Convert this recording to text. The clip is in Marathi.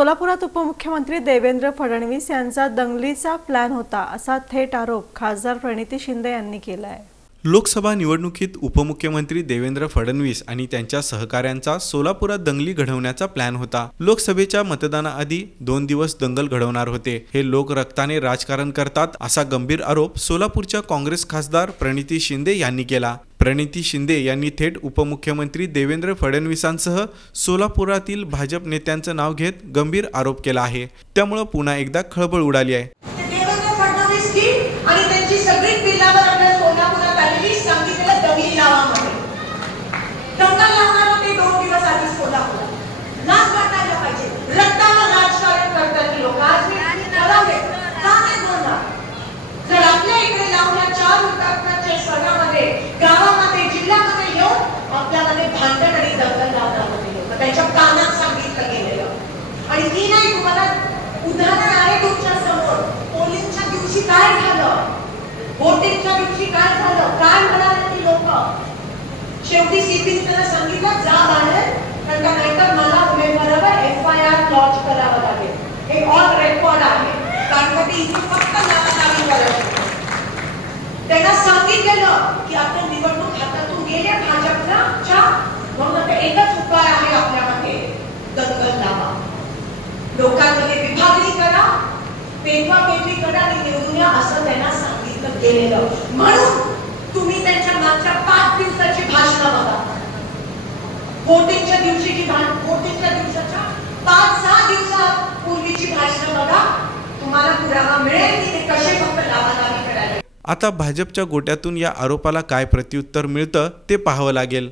सोलापुरात उपमुख्यमंत्री देवेंद्र फडणवीस यांचा दंगलीचा प्लॅन होता असा थेट आरोप खासदार प्रणिती शिंदे यांनी केला आहे लोकसभा निवडणुकीत उपमुख्यमंत्री देवेंद्र फडणवीस आणि त्यांच्या सहकाऱ्यांचा सोलापुरात दंगली घडवण्याचा प्लॅन होता. लोकसभेच्या मतदानाआधी दोन दिवस दंगल घडवणार होते. हे लोक रक्ताने राजकारण करतात असा गंभीर आरोप सोलापूरच्या काँग्रेस खासदार प्रणिती शिंदे यांनी केला. प्रणिती शिंदे यांनी थेट उपमुख्यमंत्री देवेंद्र फडणवीसांसह सोलापुरातील भाजप नेत्यांचं नाव घेत गंभीर आरोप केला आहे. त्यामुळं पुन्हा एकदा खळबळ उडाली आहे ते देवेंद्र फडणवीस की आणि त्यांची सगळी पिल्लावर आपल्या सोलापुरात आलेली सांगितलेलं दंगली लावामध्ये दंगल लावणार होते दोन दिवस आधी सोलापुरात लाच वाटायला पाहिजे रक्तावर राजकारण करतात ही लोक आज मी ठरवले का नाही बोलणार जर आपल्या इकडे लावल्या चार हुतात्म्याच्या सणामध्ये गावामध्ये जिल्ह्यामध्ये येऊन आपल्यामध्ये भांडण आणि दंगल लावणार होते लोक त्याच्या कानात सांगितलं गेलेलं. आणि ती नाही तुम्हाला उदाहरण आहे तुमच्यासमोर. पोलिंगच्या दिवशी काय झालं? वोटिंगच्या दिवशी काय झालं? काय म्हणाले ती लोक? शेवटी सीपीने त्यांना सांगितलं जा बाहेर कारण का नाहीतर मला उमेदवारावर एफ आय आर लॉन्च करावं लागेल. हे ऑल रेकॉर्ड आहे. कारण का ती इथे फक्त नावानावी करायची. त्यांना सांगितलेलं की आता निवडणूक हातातून गेल्या भाजपच्या म्हणून आता एकच उपाय आहे आपल्यामध्ये दंगल लावा लोकांमध्ये विभागणी करा पेटवा पेटवी करा आणि निवडून या असं त्यांना सांगितलं गेलेलं. म्हणून तुम्ही त्यांच्या मागच्या पाच दिवसाची भाषणं बघा. वोटिंगच्या दिवशीची वोटिंगच्या दिवसाच्या पाच सहा दिवसापूर्वीची भाषणं बघा. तुम्हाला पुरावा मिळेल की ते कसे फक्त लावालावी करायला आता भाजपच्या गोट्यातून या आरोपाला काय प्रत्युत्तर मिळतं ते पाहावं लागेल.